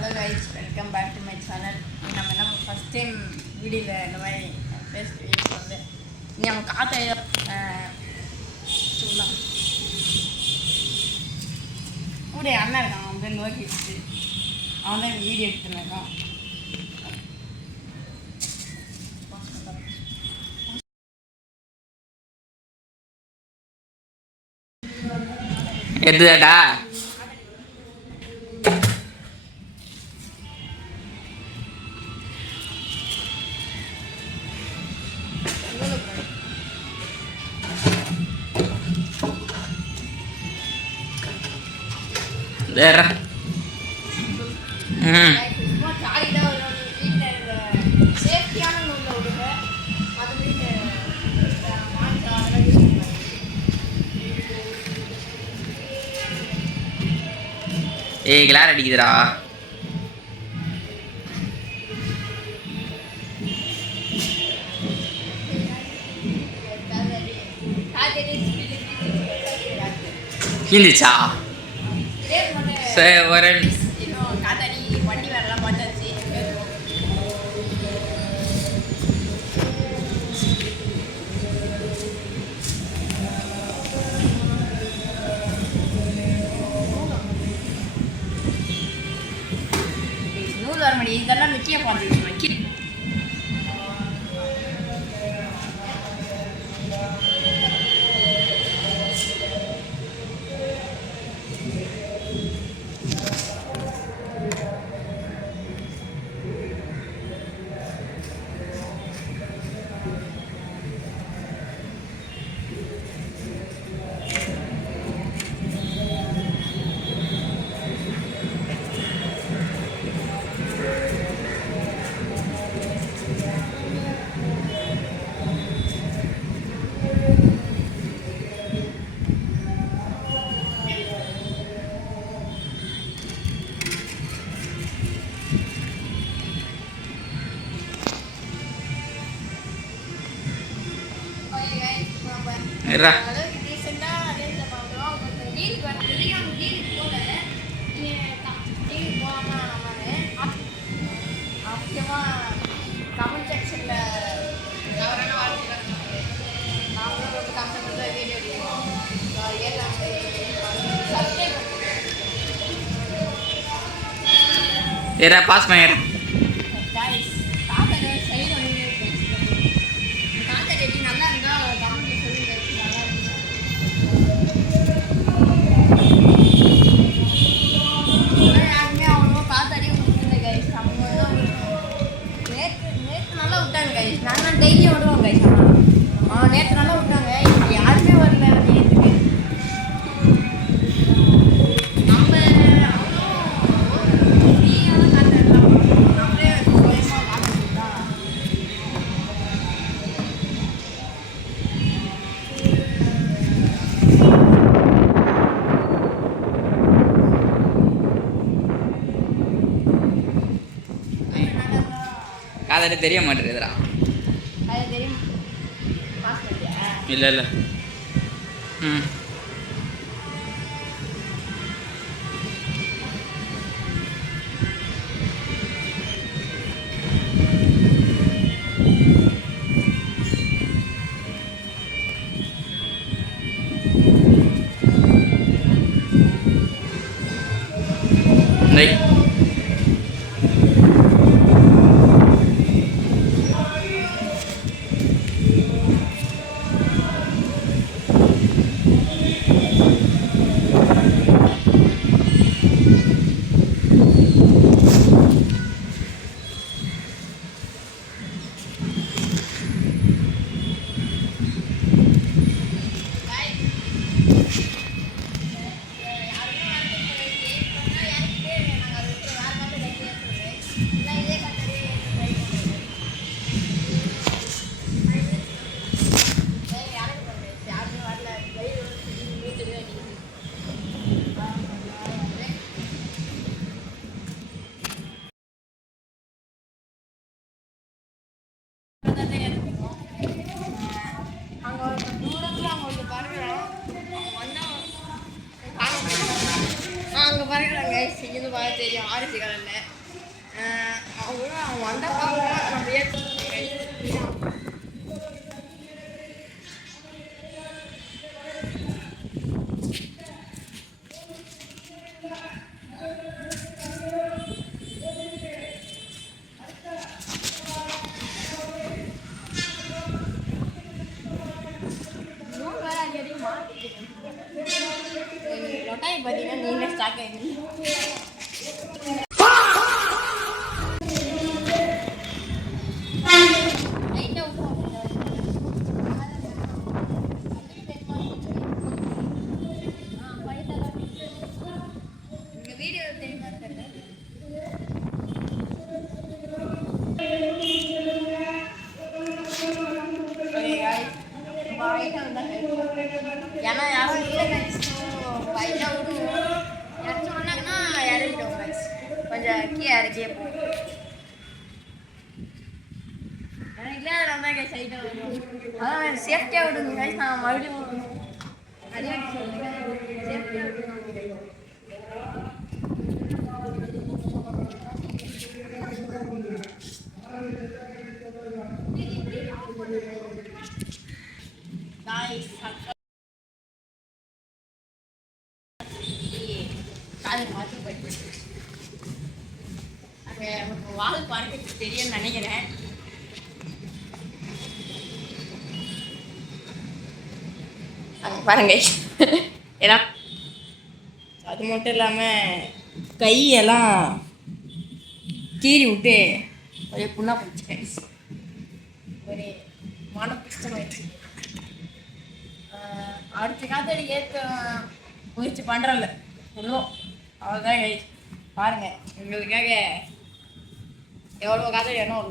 Hello guys, welcome back to my channel. நம்ம என்ன first time வீடியோவில் இந்த மாதிரி ஃபேஸ் வீடியோஸ் வந்து நம்ம காற்றை சொல்லலாம். கூட அண்ணன் இருக்கான், அவன் வந்து நோக்கிடுச்சு. அவன் தான் வீடியோ எடுத்துருக்கான். எதுடா வேற ஏய் கிளார் அடிக்குதுடா. ஹிந்துச்சா சரி ஒரு வண்டி வரலாம் பார்த்தாச்சு. நூறு வர மணி இதெல்லாம் முக்கிய பார்த்து இருடா. கமெண்ட் செக்ஷன்ல ஏடா பாஸ் பண்ணிடுறேன். நான் டெய்லியும் விடுவோம் கைஸ். நேற்று நல்லா விட்டாங்க, இப்போ யாருமே வரல. நேற்றுக்கு நம்ம ஃப்ரீயான காற்றெல்லாம் நம்மளே சுயமாக பார்த்துக்கிட்டா காதலே தெரிய மாட்டேங்குதுடா. இல்லை இல்லை ம் கைஸ் செஞ்சது பார்த்து தெரியும் ஆரஞ்சு கலரில் அவன் வந்த பார்க்கலாம் நம்ம ஏற்று லொட்டாய் பார்த்தீங்கன்னா நீங்களே ஸ்டாக் ஆகிடுங்க வீடியோ தெரியுமா ஏன்னா யாரும் இல்லை பையனா விடுவோம் யாரும் சொன்னாங்கன்னா இறங்கிட்டோம் கைஸ் கொஞ்சம் கீழே இறக்கியே போகும் எனக்குலாம் அதில் தான் கைஸ் ஐட்டம் வரும் அதான் சேஃப்டியாக விடுங்க கைஸ் நான் மறுபடியும் அடிவாட்டி சொல்லுங்கள் சேஃப்டியாக விடுங்க வால் பார்க்க தெரியும்னு நினைக்கிறேன் பாருங்க ஏன்னா அது மட்டும் இல்லாமல் கையெல்லாம் கீறி விட்டு ஒரே புண்ணா போச்சு ஒரே மன கஷ்டமாயிடுச்சு அடுத்த காத்தாடி ஏற்க முயற்சி பண்ணுறல சொல்லும் அவ்வளோதான் கை பாருங்கள் எங்களுக்காக எவ்வளோ காத்தாடி வேணும்